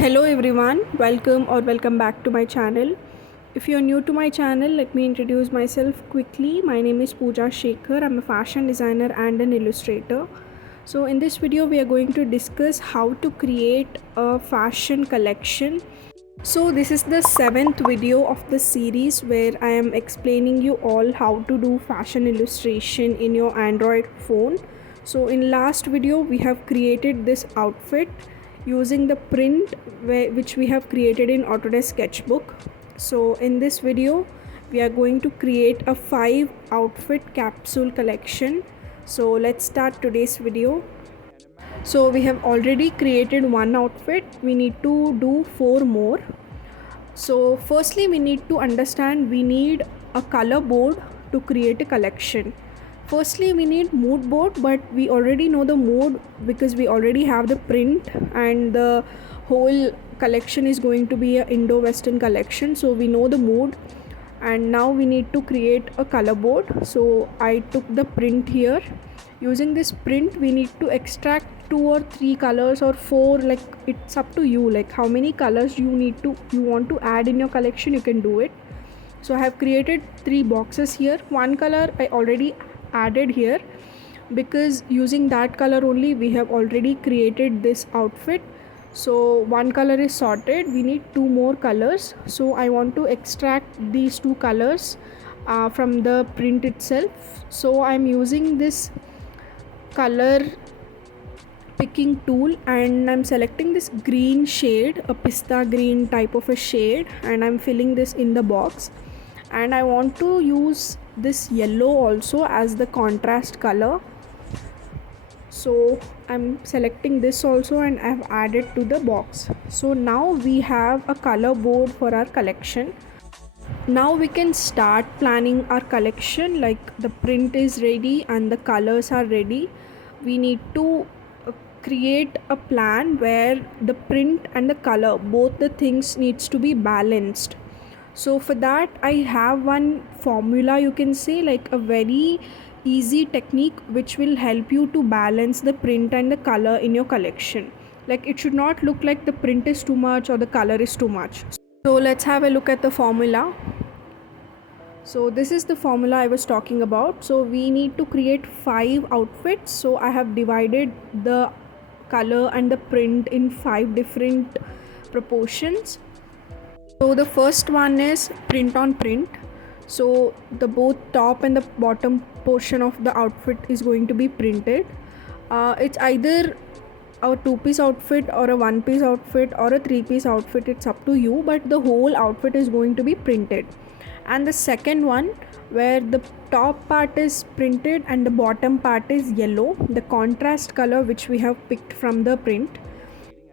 Hello everyone, welcome back to my channel. If you're new to my channel, let me introduce myself quickly. My name is Pooja Shekhar. I'm a fashion designer and an illustrator. So in this video we are going to discuss how to create a fashion collection. So this is the 7th video of the series where I am explaining you all how to do fashion illustration in your Android phone. So in last video we have created this outfit using the print which we have created in Autodesk Sketchbook. So in this video we are going to create a 5 outfit capsule collection. So let's start today's video. So we have already created one outfit. We need to do 4 more. So firstly we need to understand we need a color board to create a collection. Firstly we need mood board, but we already know the mood because we already have the print and the whole collection is going to be a Indo-Western collection, so we know the mood. And now we need to create a color board. So I took the print here. Using this print we need to extract 2 or 3 colors or 4, like it's up to you, like how many colors you want to add in your collection, you can do it. So I have created 3 boxes here. One color I already added here because using that color only we have already created this outfit. So one color is sorted, we need 2 more colors. So I want to extract these 2 colors from the print itself. So I'm using this color picking tool and I'm selecting this green shade, a pista green type of a shade, and I'm filling this in the box. And I want to use this yellow also as the contrast color. So I'm selecting this also and I've added to the box. So now we have a color board for our collection. Now we can start planning our collection. Like the print is ready and the colors are ready. We need to create a plan where the print and the color, both the things needs to be balanced. So for that I have one formula, you can say, like a very easy technique which will help you to balance the print and the color in your collection. Like it should not look like the print is too much or the color is too much. So let's have a look at the formula. So this is the formula I was talking about. So we need to create 5 outfits. So I have divided the color and the print in 5 different proportions. So the first one is print on print. So the both top and the bottom portion of the outfit is going to be printed. It's either a 2-piece outfit or a 1-piece outfit or a 3-piece outfit, it's up to you, but the whole outfit is going to be printed. And the second one, where the top part is printed and the bottom part is yellow, the contrast color which we have picked from the print.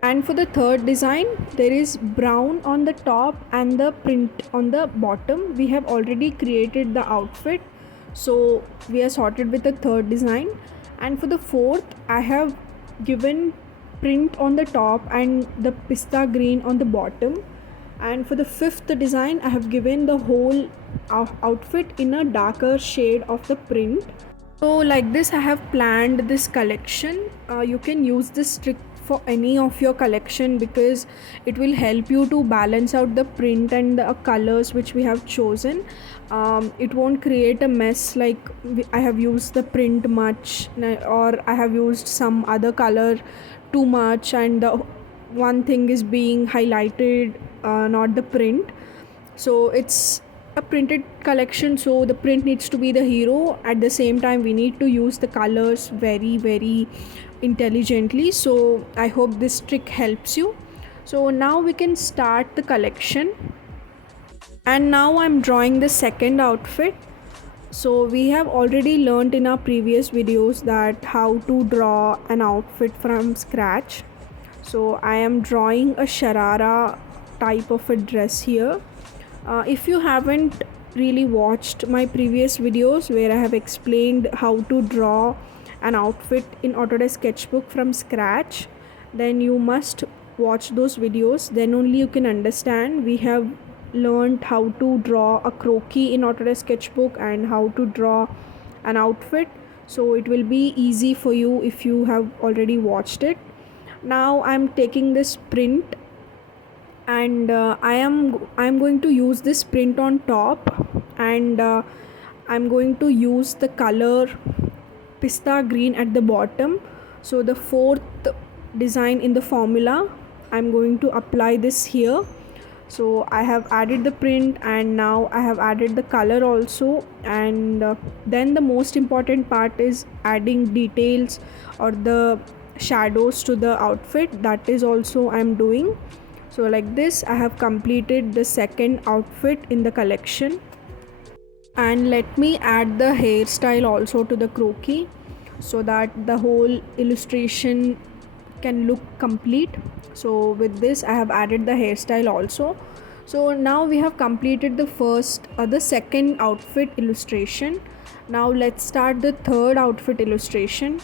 And for the third design, there is brown on the top and the print on the bottom. We have already created the outfit, so we are sorted with the third design. And for the fourth, I have given print on the top and the pista green on the bottom. And for the fifth design, I have given the whole outfit in a darker shade of the print. So like this I have planned this collection. You can use this trick for any of your collection because it will help you to balance out the print and the colors which we have chosen. It won't create a mess like I have used the print much or I have used some other color too much and the one thing is being highlighted, not the print. So it's a printed collection, so the print needs to be the hero. At the same time we need to use the colors very intelligently. So I hope this trick helps you. So now we can start the collection. And now I'm drawing the second outfit. So we have already learned in our previous videos that how to draw an outfit from scratch. So I am drawing a sharara type of a dress here. If you haven't really watched my previous videos where I have explained how to draw an outfit in Autodesk Sketchbook from scratch, then you must watch those videos. Then only you can understand. We have learned how to draw a croquis in Autodesk Sketchbook and how to draw an outfit. So it will be easy for you if you have already watched it. Now I'm taking this print and I'm going to use this print on top, and I'm going to use the color pista green at the bottom. So the fourth design in the formula, I'm going to apply this here. So I have added the print, and now I have added the color also, and then the most important part is adding details or the shadows to the outfit. That is also I'm doing. So like this I have completed the second outfit in the collection. And let me add the hairstyle also to the croquis, so that the whole illustration can look complete. So with this I have added the hairstyle also. So now we have completed the second outfit illustration. Now let's start the third outfit illustration,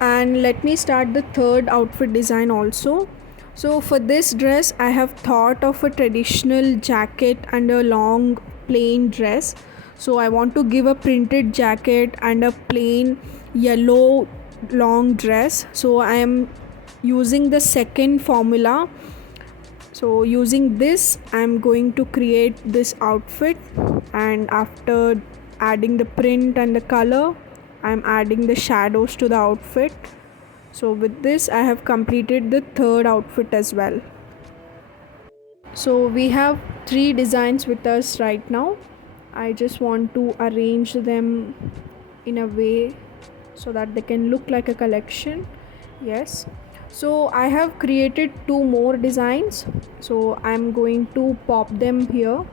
and let me start the third outfit design also. So for this dress I have thought of a traditional jacket and a long plain dress. So I want to give a printed jacket and a plain yellow long dress. So I am using the second formula. So using this I'm going to create this outfit, and after adding the print and the color, I'm adding the shadows to the outfit. So with this I have completed the third outfit as well. So we have three designs with us right now. I just want to arrange them in a way so that they can look like a collection. Yes. So I have created two more designs. So I'm going to pop them here.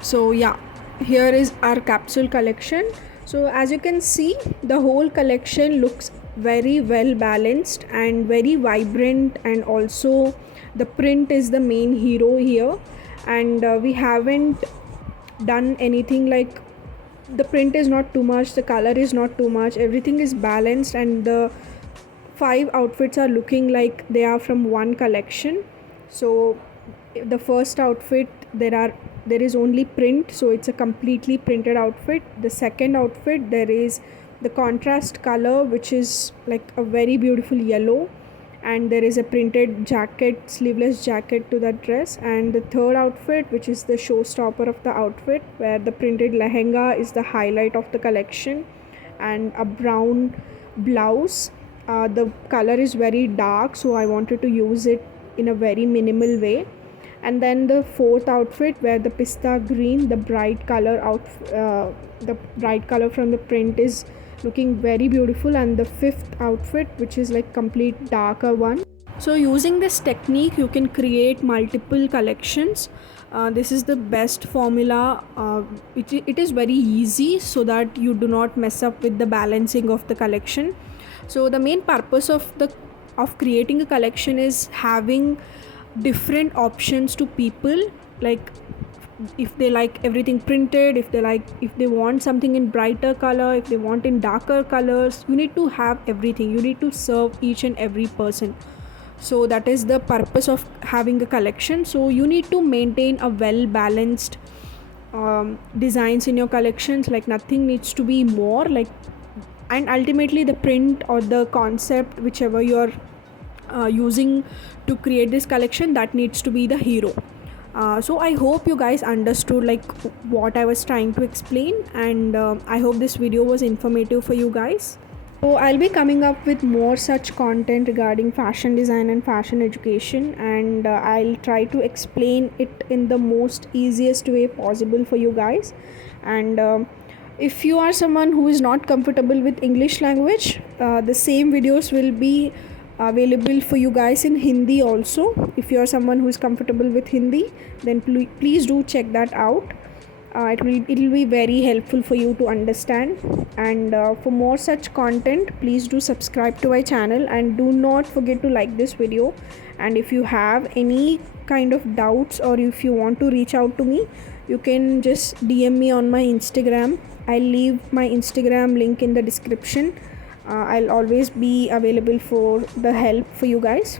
So yeah, here is our capsule collection. So as you can see, the whole collection looks very well balanced and very vibrant, and also the print is the main hero here. And we haven't done anything like, the print is not too much, the color is not too much, everything is balanced, and the 5 outfits are looking like they are from one collection. So the first outfit, there is only print, so it's a completely printed outfit. The second outfit, there is the contrast color, which is like a very beautiful yellow, and there is a printed jacket, sleeveless jacket to that dress. And the third outfit, which is the showstopper of the outfit, where the printed lehenga is the highlight of the collection, and a brown blouse. The color is very dark, so I wanted to use it in a very minimal way. And then the fourth outfit, where the pista green, the bright color from the print is looking very beautiful. And the fifth outfit, which is like complete darker one. So using this technique you can create multiple collections. This is the best formula. It is very easy, so that you do not mess up with the balancing of the collection. So the main purpose of creating a collection is having different options to people, like if they like everything printed, if they want something in brighter color, if they want in darker colors, you need to have everything. You need to serve each and every person. So that is the purpose of having a collection. So you need to maintain a well balanced designs in your collections, like nothing needs to be more, like, and ultimately the print or the concept, whichever you're using to create this collection, that needs to be the hero. So I hope you guys understood like what I was trying to explain, and I hope this video was informative for you guys. So I'll be coming up with more such content regarding fashion design and fashion education, and I'll try to explain it in the most easiest way possible for you guys. And if you are someone who is not comfortable with English language, the same videos will be available for you guys in Hindi also. If you are someone who is comfortable with Hindi, then please do check that out. It will be very helpful for you to understand. And for more such content, please do subscribe to my channel, and do not forget to like this video. And if you have any kind of doubts, or if you want to reach out to me, you can just DM me on my Instagram. I'll leave my Instagram link in the description. I'll always be available for the help for you guys.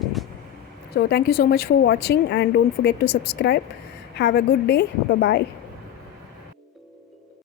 So thank you so much for watching, and don't forget to subscribe. Have a good day. Bye bye.